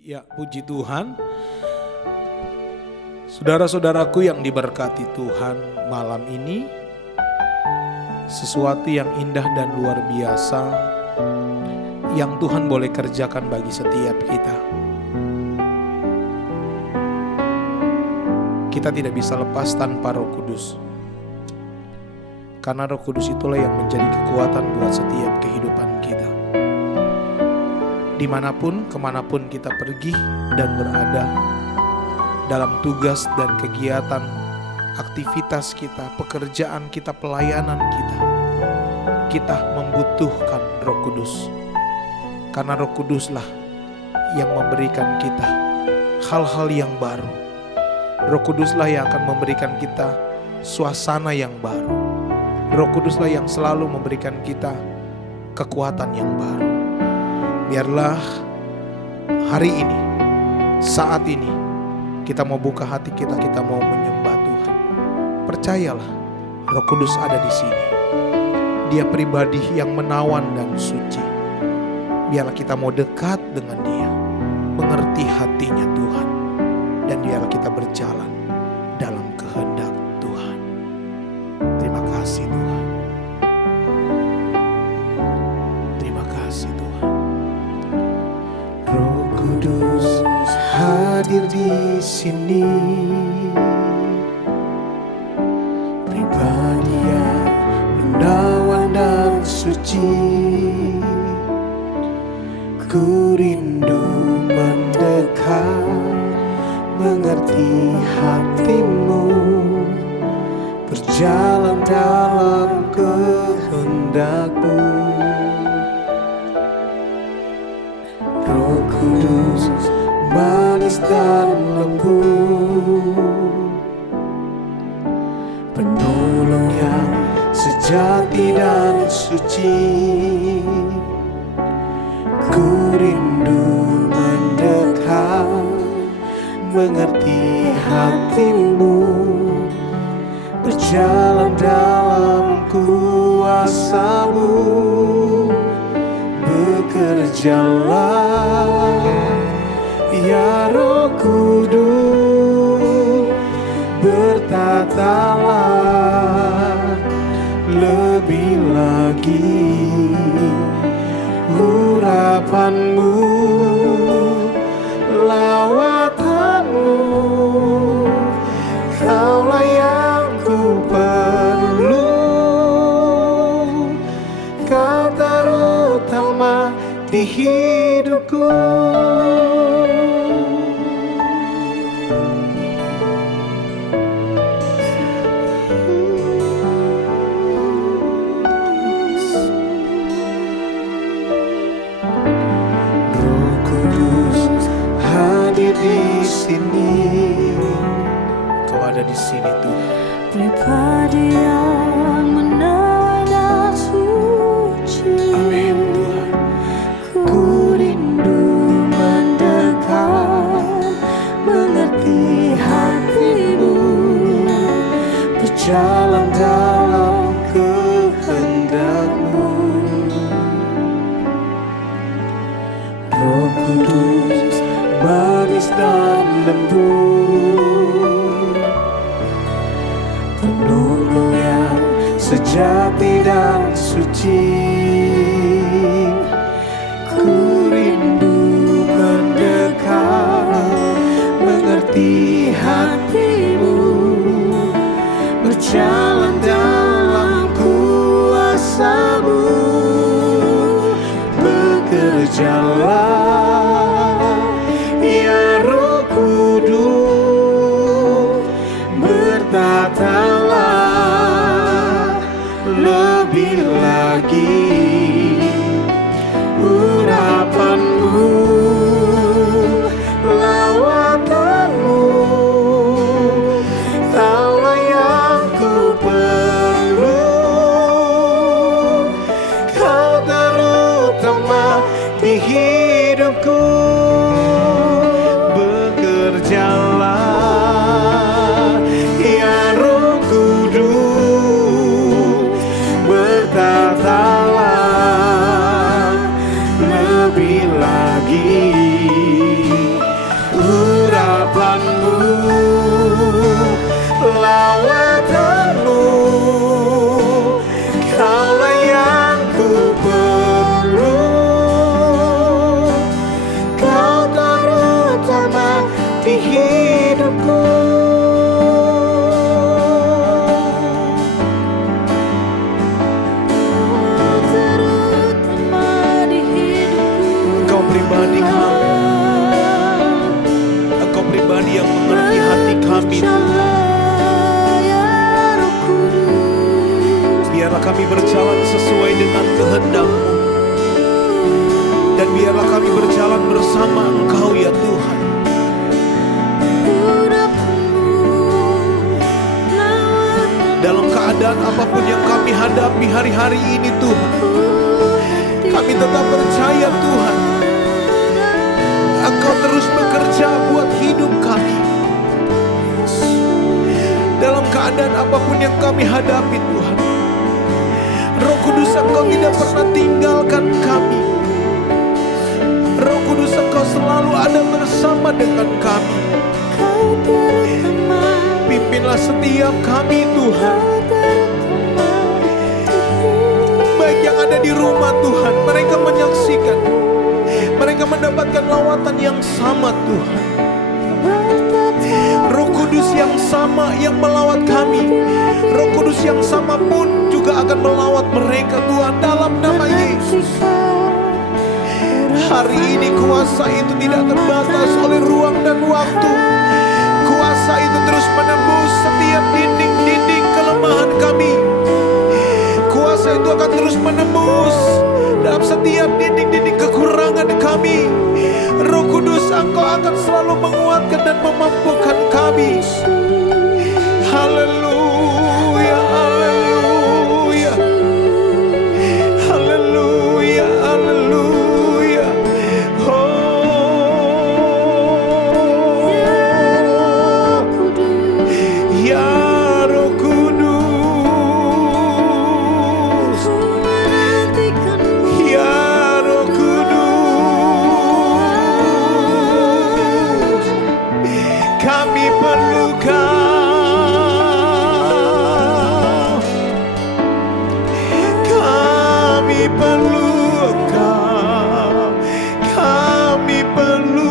Ya, puji Tuhan. Saudara-saudaraku yang diberkati Tuhan, malam ini sesuatu yang indah dan luar biasa yang Tuhan boleh kerjakan bagi setiap kita. Kita tidak bisa lepas tanpa Roh Kudus. Karena Roh Kudus itulah yang menjadi kekuatan buat setiap kehidupan kita. Dimanapun, kemanapun kita pergi dan berada, dalam tugas dan kegiatan, aktivitas kita, pekerjaan kita, pelayanan kita membutuhkan Roh Kudus. Karena Roh Kuduslah yang memberikan kita hal-hal yang baru. Roh Kuduslah yang akan memberikan kita suasana yang baru. Roh Kuduslah yang selalu memberikan kita kekuatan yang baru. Biarlah hari ini, saat ini, kita mau buka hati kita mau menyembah Tuhan. Percayalah, Roh Kudus ada di sini. Dia pribadi yang menawan dan suci. Biarlah kita mau dekat dengan Dia, mengerti hatinya Tuhan, dan biarlah kita berjalan dalam kehendak Tuhan. Terima kasih Tuhan. Terima kasih Tuhan. Roh Kudus hadir di sini, pribadi yang menawan dan suci. Ku rindu mendekat, mengerti hatimu, berjalan dalam kehendak-Mu. Roh Kudus manis dan lembut, penolong yang sejati dan suci. Ku rindu mendekat, mengerti hatimu, berjalan dalam kuasa-Mu. Bekerjalah ya Roh Kudus, bertatalah lebih lagi. Urapan-Mu, lawatan-Mu, Kaulah yang ku perlu. Kau terutama di hidupku. Roh Kudus hadir di sini. Kau ada di sini Tuhan. Pribadi yang menawan dan suci. Amin Tuhan. Ku rindu mendekat, mengerti hatimu, Berjalan dalam kehendak-Mu. Roh Kudus manis dan lembut, penolong yang sejati dan suci. Ku rindu mendekat, mengerti hatimu, berjalan dalam kuasa-Mu. Bekerjalah ya Roh Kudus, bertatalah lebih lagi. Urapan-Mu, lawatan-Mu, di hidupku. Engkau pribadi kami, Engkau pribadi yang mengerti hati kami. Biarlah kami berjalan sesuai dengan kehendak-Mu, dan biarlah kami berjalan bersama Engkau ya Tuhan. Dalam keadaan apapun yang kami hadapi hari-hari ini Tuhan, kami tetap percaya Tuhan, Engkau terus bekerja buat hidup kami. Dalam keadaan apapun yang kami hadapi Tuhan, Roh Kudus Engkau tidak pernah tinggalkan kami. Roh Kudus Engkau selalu ada bersama dengan kami. Pimpinlah setiap kami Tuhan, baik yang ada di rumah Tuhan, mereka menyaksikan, mereka mendapatkan lawatan yang sama Tuhan. Roh Kudus yang sama yang melawat kami, Roh Kudus yang sama pun juga akan melawat mereka Tuhan, dalam nama Yesus. Hari ini kuasa itu tidak terbatas oleh ruang dan waktu. Kuasa itu terus menembus setiap dinding-dinding kelemahan kami. Kuasa itu akan terus menembus dalam setiap dinding-dinding kekurangan kami. Roh Kudus Engkau akan selalu menguatkan dan memampukan kami. Haleluya, haleluya, haleluya, haleluya. Oh, ya Roh Kudus, ya Roh Kudus, kami perlu Kau, kami perlu Engkau, kami perlu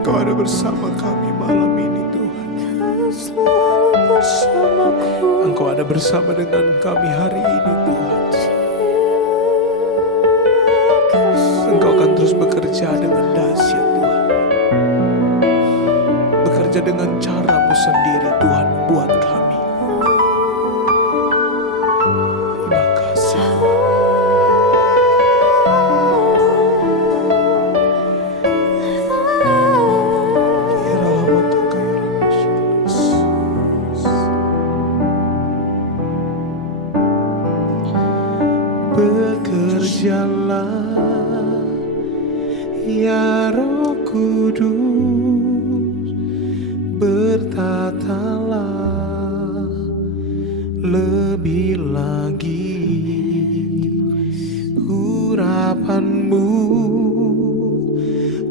Engkau ada bersama kami malam ini Tuhan. Engkau ada bersama dengan kami hari ini Tuhan. Engkau akan terus bekerja dengan dahsyat Tuhan, bekerja dengan cara-Mu sendiri Tuhan buat kami. Terima kasih. Bekerjalah ya Roh Kudus, bertatalah lebih lagi urapan-Mu,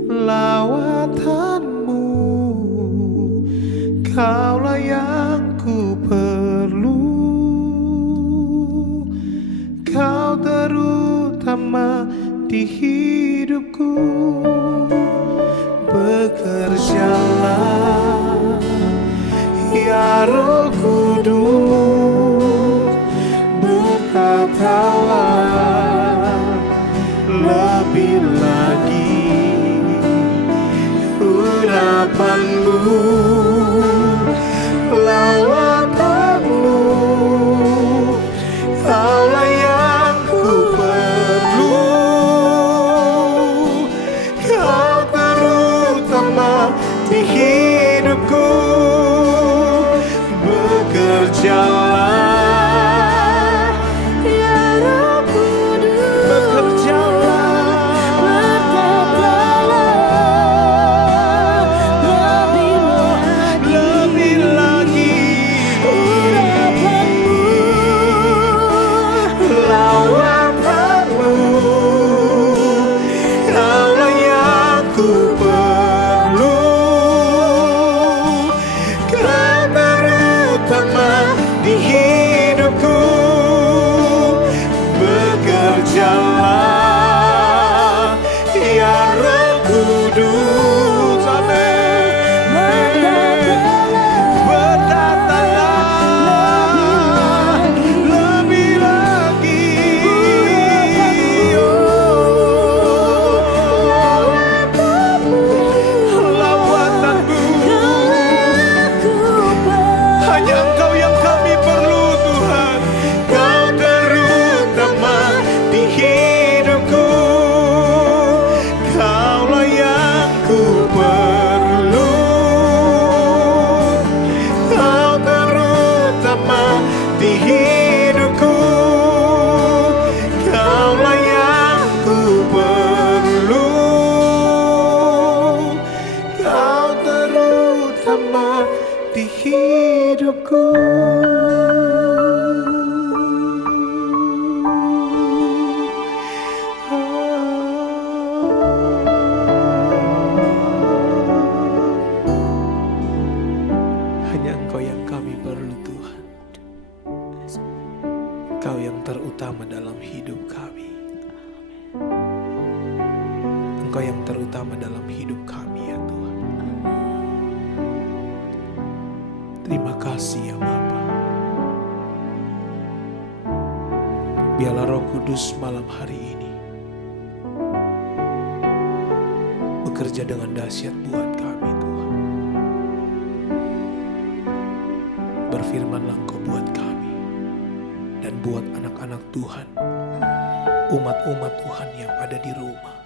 lawatanmu, Kaulah yang ku perlu. Kau terutama di hidupku. Bekerjalah ya Roh Kudus, berkatalah lebih lagi urapan-Mu, lawatanmu, Kaulah yang ku perlu. Kau terutama di hidupku. terutama di hidupku. Hanya Engkau yang kami perlu Tuhan. Engkau yang terutama dalam hidup kami. Engkau yang terutama dalam hidup kami ya Tuhan. Terima kasih ya Bapa. Biarlah Roh Kudus malam hari ini bekerja dengan dahsyat buat kami Tuhan. Berfirmanlah Engkau buat kami dan buat anak-anak Tuhan, umat-umat Tuhan yang ada di rumah.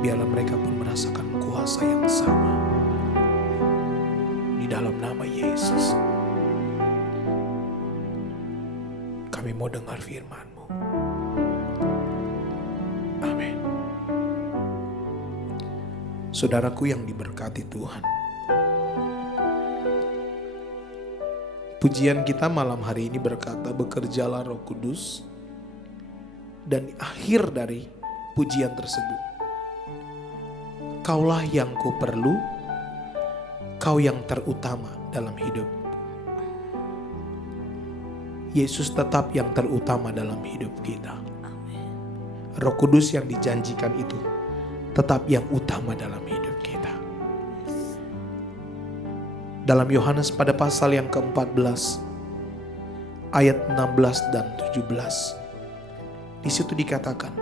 Biarlah mereka pun merasakan kuasa yang sama. Di dalam nama Yesus, kami mau dengar firman-Mu. Amin. Saudaraku yang diberkati Tuhan, pujian kita malam hari ini berkata, bekerjalah Roh Kudus. Dan akhir dari pujian tersebut, Kaulah yang ku perlu, Kau yang terutama dalam hidup. Yesus tetap yang terutama dalam hidup kita. Roh Kudus yang dijanjikan itu tetap yang utama dalam hidup kita. Dalam Yohanes pada pasal yang ke-14 ayat 16 dan 17, di situ dikatakan,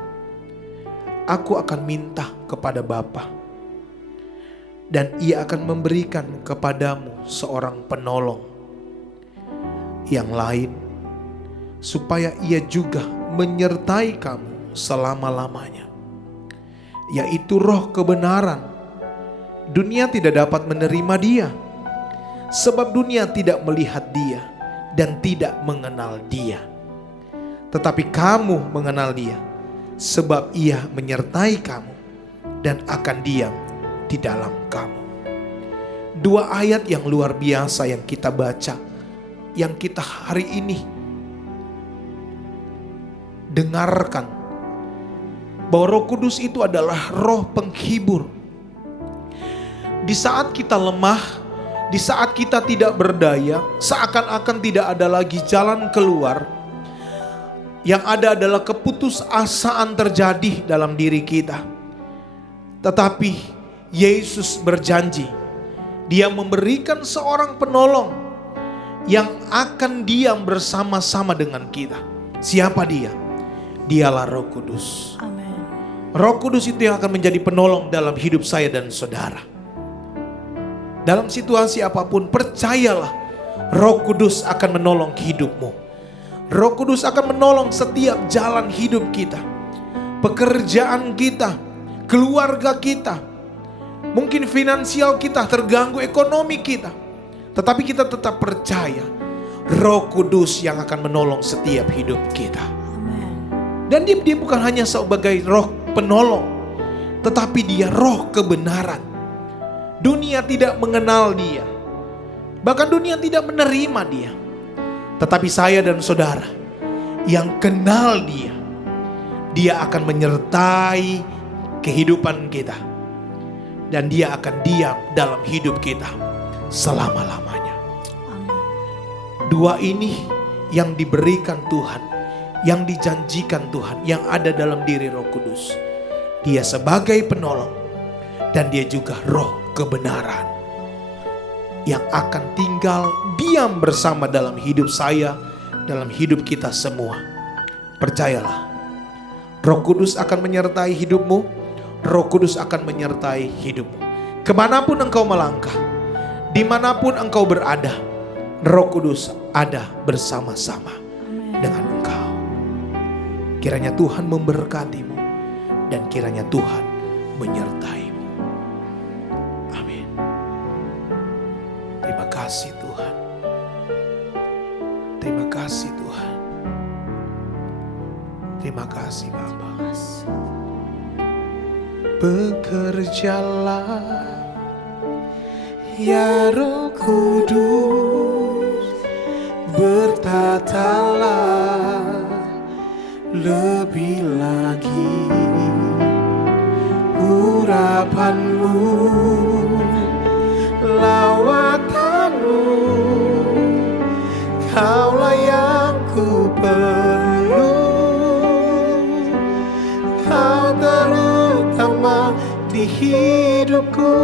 Aku akan minta kepada Bapa, dan Ia akan memberikan kepadamu seorang penolong yang lain, supaya Ia juga menyertai kamu selama-lamanya, yaitu Roh kebenaran. Dunia tidak dapat menerima Dia, sebab dunia tidak melihat Dia dan tidak mengenal Dia. Tetapi kamu mengenal Dia, sebab Ia menyertai kamu dan akan diam di dalam kamu. Dua ayat yang luar biasa yang kita baca, yang kita hari ini dengarkan, bahwa Roh Kudus itu adalah roh penghibur. Di saat kita lemah, di saat kita tidak berdaya, seakan-akan tidak ada lagi jalan keluar, yang ada adalah keputusasaan terjadi dalam diri kita. Tetapi Yesus berjanji, Dia memberikan seorang penolong yang akan diam bersama-sama dengan kita. Siapa Dia? Dialah Roh Kudus. Amin. Roh Kudus itu yang akan menjadi penolong dalam hidup saya dan saudara. Dalam situasi apapun, percayalah, Roh Kudus akan menolong hidupmu. Roh Kudus akan menolong setiap jalan hidup kita, pekerjaan kita, keluarga kita. Mungkin finansial kita terganggu, ekonomi kita, tetapi kita tetap percaya Roh Kudus yang akan menolong setiap hidup kita. Amin. Dan dia bukan hanya sebagai roh penolong, tetapi Dia roh kebenaran. Dunia tidak mengenal Dia, bahkan dunia tidak menerima Dia. Tetapi saya dan saudara yang kenal Dia, Dia akan menyertai kehidupan kita. Dan Dia akan diam dalam hidup kita selama-lamanya. Amin. Dua ini yang diberikan Tuhan, yang dijanjikan Tuhan, yang ada dalam diri Roh Kudus. Dia sebagai penolong, dan Dia juga roh kebenaran yang akan tinggal diam bersama dalam hidup saya, dalam hidup kita semua. Percayalah, Roh Kudus akan menyertai hidupmu. Roh Kudus akan menyertai hidupmu. Kemanapun engkau melangkah, dimanapun engkau berada, Roh Kudus ada bersama-sama dengan engkau. Kiranya Tuhan memberkatimu, dan kiranya Tuhan menyertaimu. Amin. Terima kasih Tuhan. Terima kasih Tuhan. Terima kasih Bapa. Bekerjalah Ya Roh Kudus, bertatalah lebih lagi urapanmu, lawatanmu, kaulah yang ku perlu, kau terutama di hidupku,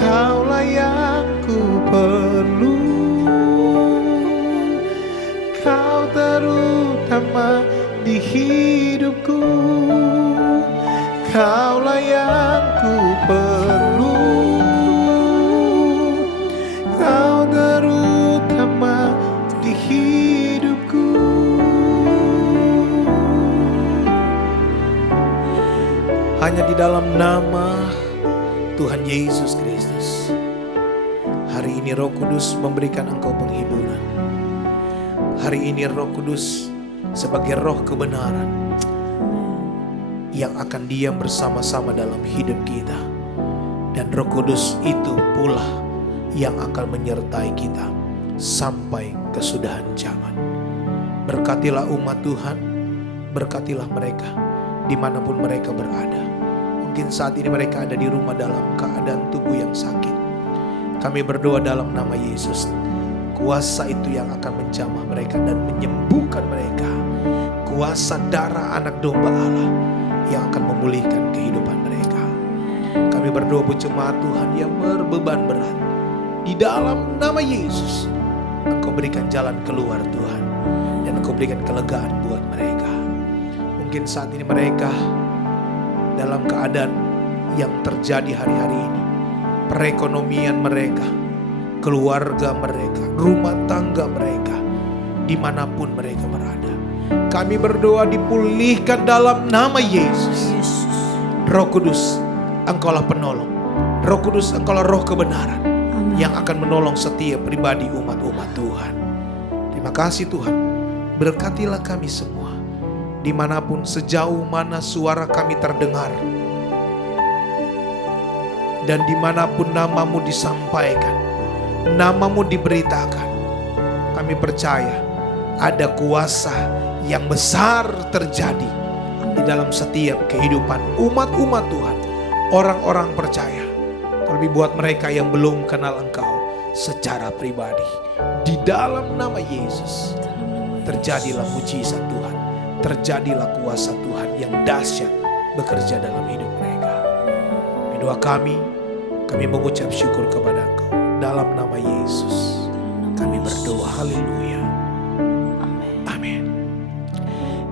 kaulah yang ku perlu, kau terutama di hidupku, kaulah yang ku perlu, kau terutama di hidupku. Hanya di dalam nama Tuhan Yesus Kristus, hari ini Roh Kudus memberikan engkau penghiburan. Hari ini Roh Kudus sebagai roh kebenaran yang akan diam bersama-sama dalam hidup kita. Dan Roh Kudus itu pula yang akan menyertai kita sampai kesudahan zaman. Berkatilah umat Tuhan, berkatilah mereka dimanapun mereka berada. Mungkin saat ini mereka ada di rumah dalam keadaan tubuh yang sakit. Kami berdoa dalam nama Yesus, kuasa itu yang akan menjamah mereka dan menyembuhkan mereka. Kuasa darah anak domba Allah yang akan memulihkan kehidupan mereka. Kami berdoa buat jemaat Tuhan yang berbeban berat, di dalam nama Yesus Engkau berikan jalan keluar Tuhan, dan Engkau berikan kelegaan buat mereka. Mungkin saat ini mereka dalam keadaan yang terjadi hari-hari ini, perekonomian mereka, keluarga mereka, rumah tangga mereka, dimanapun mereka berada, kami berdoa dipulihkan dalam nama Yesus. Roh Kudus, Engkaulah penolong. Roh Kudus, Engkaulah roh kebenaran yang akan menolong setiap pribadi umat-umat Tuhan. Terima kasih Tuhan, berkatilah kami semua, dimanapun sejauh mana suara kami terdengar, dan dimanapun namamu disampaikan, namamu diberitakan, kami percaya ada kuasa yang besar terjadi di dalam setiap kehidupan umat-umat Tuhan, orang-orang percaya. Terlebih buat mereka yang belum kenal Engkau secara pribadi, di dalam nama Yesus terjadilah mujizat Tuhan, terjadilah kuasa Tuhan yang dahsyat bekerja dalam hidup mereka. Doa kami mengucap syukur kepada Engkau dalam nama Yesus. Kami berdoa, haleluya, amin.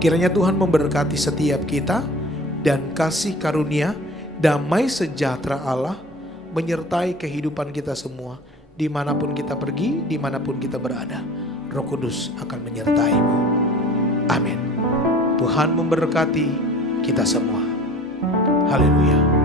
Kiranya Tuhan memberkati setiap kita, dan kasih karunia, damai sejahtera Allah menyertai kehidupan kita semua, dimanapun kita pergi, dimanapun kita berada. Roh Kudus akan menyertaimu. Amin. Tuhan memberkati kita semua. Haleluya.